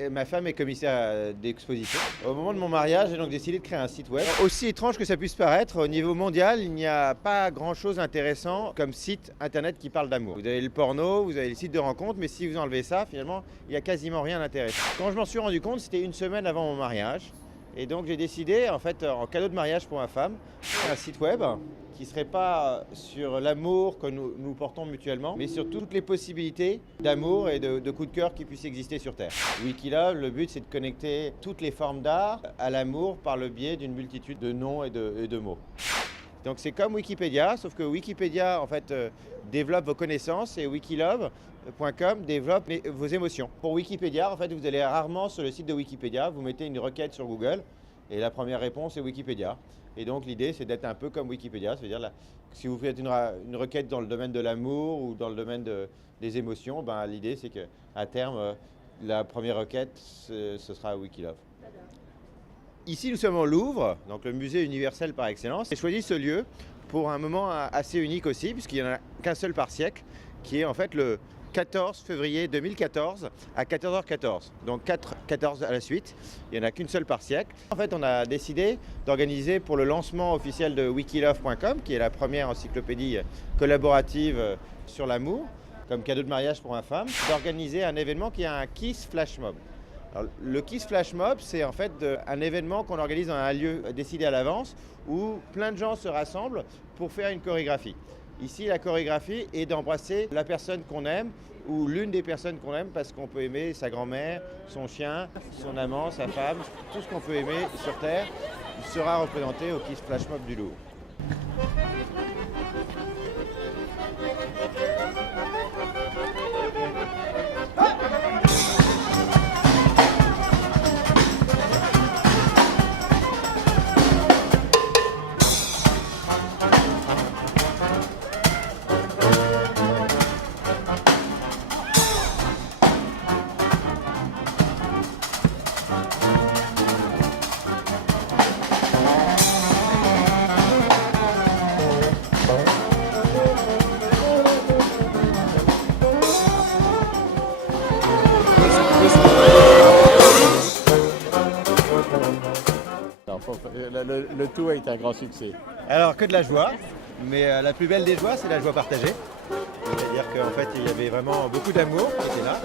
Et ma femme est commissaire d'exposition. Au moment de mon mariage, j'ai donc décidé de créer un site web. Aussi étrange que ça puisse paraître, au niveau mondial, il n'y a pas grand-chose d'intéressant comme site internet qui parle d'amour. Vous avez le porno, vous avez les sites de rencontres, mais si vous enlevez ça, finalement, il n'y a quasiment rien d'intéressant. Quand je m'en suis rendu compte, c'était une semaine avant mon mariage. Et donc j'ai décidé, en fait, en cadeau de mariage pour ma femme, un site web qui ne serait pas sur l'amour que nous portons mutuellement, mais sur toutes les possibilités d'amour et de coups de cœur qui puissent exister sur Terre. Wikilove, le but c'est de connecter toutes les formes d'art à l'amour par le biais d'une multitude de noms et de mots. Donc c'est comme Wikipédia, sauf que Wikipédia en fait développe vos connaissances et wikilove.com développe vos émotions. Pour Wikipédia, en fait, vous allez rarement sur le site de Wikipédia, vous mettez une requête sur Google et la première réponse est Wikipédia. Et donc l'idée c'est d'être un peu comme Wikipédia, c'est-à-dire si vous faites une requête dans le domaine de l'amour ou dans le domaine des émotions, ben, l'idée c'est qu'à terme, la première requête ce sera Wikilove. Ici, nous sommes au Louvre, donc le musée universel par excellence. J'ai choisi ce lieu pour un moment assez unique aussi, puisqu'il n'y en a qu'un seul par siècle, qui est en fait le 14 février 2014 à 14h14. Donc 4-14 à la suite, il n'y en a qu'une seule par siècle. En fait, on a décidé d'organiser pour le lancement officiel de wikilove.com, qui est la première encyclopédie collaborative sur l'amour, comme cadeau de mariage pour ma femme, d'organiser un événement qui est un Kiss Flash Mob. Alors, le Kiss Flash Mob, c'est en fait un événement qu'on organise dans un lieu décidé à l'avance où plein de gens se rassemblent pour faire une chorégraphie. Ici, la chorégraphie est d'embrasser la personne qu'on aime ou l'une des personnes qu'on aime parce qu'on peut aimer sa grand-mère, son chien, son amant, sa femme, tout ce qu'on peut aimer sur Terre sera représenté au Kiss Flash Mob du Louvre. Le tout a été un grand succès. Alors que de la joie, mais la plus belle des joies, c'est la joie partagée. C'est-à-dire qu'en fait, il y avait vraiment beaucoup d'amour qui était là.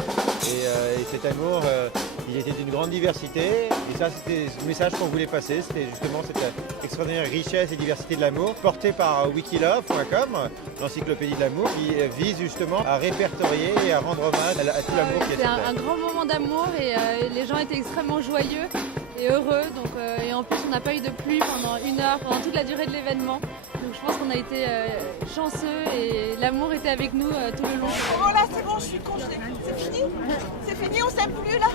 Et cet amour, il était d'une grande diversité. Et ça, c'était le message qu'on voulait passer. C'était justement cette extraordinaire richesse et diversité de l'amour portée par wikilove.com, l'encyclopédie de l'amour, qui vise justement à répertorier et à rendre hommage à tout l'amour qui est sur Terre. C'est un grand moment d'amour et les gens étaient extrêmement joyeux et heureux. Donc, et en plus, on n'a pas eu de pluie pendant 1 heure, pendant toute la durée de l'événement. Donc je pense qu'on a été chanceux et l'amour était avec nous tout le long. Oh là, c'est bon, je suis congelée. C'est fini? C'est fini, on s'aime plus là?